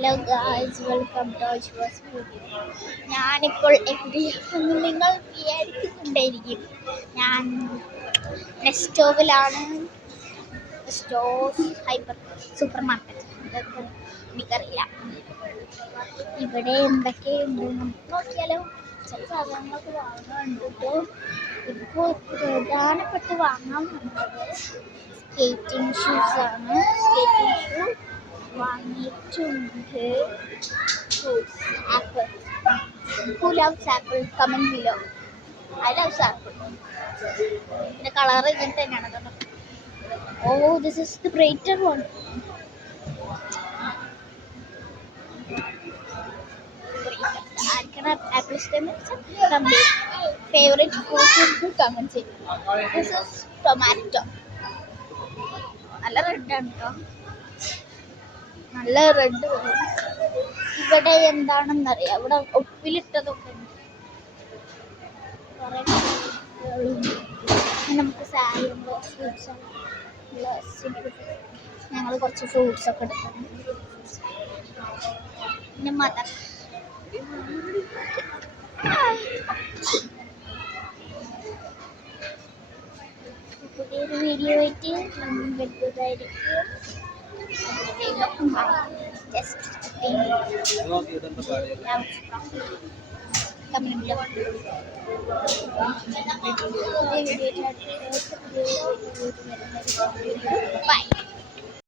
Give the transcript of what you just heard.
Hello guys, welcome to yours video. ഞാനിപ്പോൾ എവിടെയാണെന്ന് നിങ്ങൾ വിചാരിക്കുന്നുണ്ടായിരിക്കും. ഞാൻ നെസ്റ്റോവിലാണ്. നെസ്റ്റോ ഹൈപ്പർ സൂപ്പർ മാർക്കറ്റ്, ഇതൊക്കെ എനിക്കറിയില്ല. ഇവിടെ എന്തൊക്കെയുണ്ട് നമുക്ക് നോക്കിയാലോ. ചില സാധനങ്ങളൊക്കെ വാങ്ങാനുണ്ട് കേട്ടോ. ഇപ്പോൾ പ്രധാനപ്പെട്ട് വാങ്ങാൻ വന്നത് സ്കേറ്റിംഗ് ഷൂസാണ്. സ്കേറ്റിംഗ് ഷൂ വാങ്ങിയിട്ടുണ്ട്. Apple. Who loves apple? Comment below. I love apple. ഇതിന്റെ കളർ ഇങ്ങനെ തന്നെയാണ് കേട്ടോ. Oh, this is the brighter one. ആർക്കാണ് ആപ്പിൾ ഇഷ്ടം? ഫേവറേറ്റ് ഫ്രൂട്ട് കമന്റ് ചെയ്യും. This is tomato. നല്ല റെഡാണ് കേട്ടോ. നല്ല റെഡ് വരും. ഇവിടെ എന്താണെന്നറിയാം, ഇവിടെ ഉപ്പിലിട്ടതൊക്കെ ഉണ്ട്. കുറേ നമുക്ക് സാരിയുണ്ട്, ഫ്രൂട്ട്സ് ഞങ്ങൾ കുറച്ച് ഫ്രൂട്ട്സ് ഒക്കെ എടുക്കണം. പിന്നെ മദർ പുതിയൊരു വീഡിയോ ആയിട്ട് വരുന്നതായിരിക്കും. Bye.